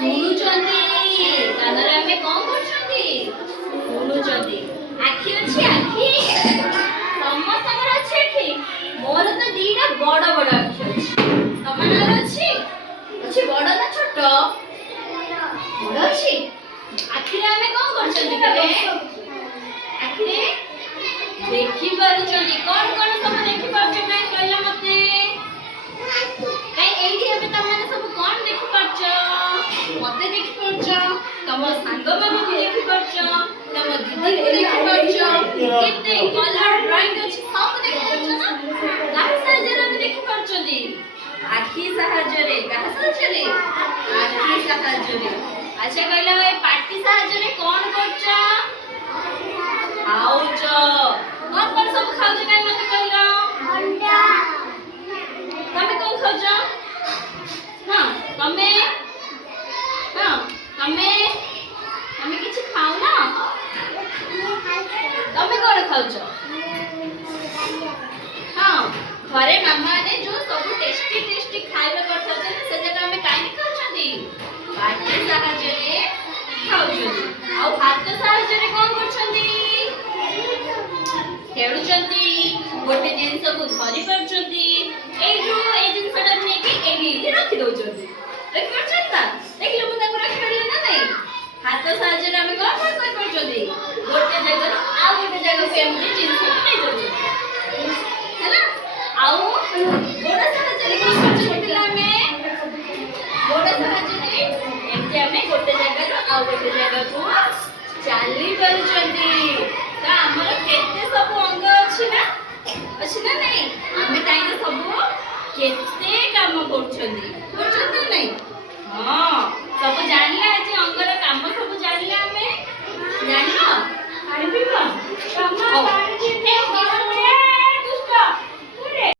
ଶୁଣୁଛନ୍ତି କାନରେ ଆମେ କଣ କରୁଛନ୍ତି ଶୁଣୁଛନ୍ତି ଆଖି ଅଛି ଆଖି ସମସ୍ତଙ୍କର ଅଛି ଆଖି ମୋର ତ ଦିଟା ବଡ ବଡ ଆଖି ଅଛି ତମମାନଙ୍କର ଅଛି ବଡ ନା ଛୋଟ ବଡ ଅଛି ଆଖିରେ ଆମେ କଣ କରୁଛନ୍ତି କେବେ ଆଖିରେ ଦେଖି ପାରୁଛନ୍ତି କଣ କଣ ସବୁ ଦେଖି ପାରୁଛ କାଇଁ କହିଲ ମତେ କାଇଁ ଏଇଠି ଏବେ ତମମାନେ ସବୁ କଣ ଦେଖି ପାରୁଛ मते देखि परछ तम संग मानकु देखि परछ तम दीदी को देखि परछ केते कलर ड्राइंग अछि सब देखि परछ ना काहे साहाଯ୍य रे देखि परछदी आखी साहाଯ୍य रे काहे साहाଯ୍य रे आखी साहाଯ୍य रे अच्छा कहला ए पाटी साहाଯ୍य रे कोन करछ खाउछ कोन सब खाउछ काहे मते कहला अंडा तमे कोन खाउछ हां तमे तमे किछि खाउ ना तमे कोन खाउछ हां घरे मामा ने जो सब टेस्टी टेस्टी खाइबा करथौ जे से जगह में काहे खाउछदी पाटी साहाଯ୍य रे खाउछदी आ हाथ साहाଯ୍य रे कोन करछदी खेलुछदी गोटे जिंस को धरि परछदी एठू ए जिंसटा ने कि एडी रखि दउछदी रखि परछन ना देखिलो मु ताको रखि परले ना नहीं हाथ साहाଯ୍य रे हम कोन कर परछदी गोटे जगह आ गोटे जगह से एमती जिंस को नै दउछदी हैला आउ गोड़ साहाଯ୍य रे कोन करछदी पिला में गोड़ साहाଯ୍य रे एमती हमें गोटे जगह रो आ गोटे जगह को चाली परछदी ता हमर केते सब अंग अछि ना नहीं हमें ताई सब केते काम करछदी नहीं हां सब जानला जे अंगर काम सब जानला हमें जानलो पानी पीबो काम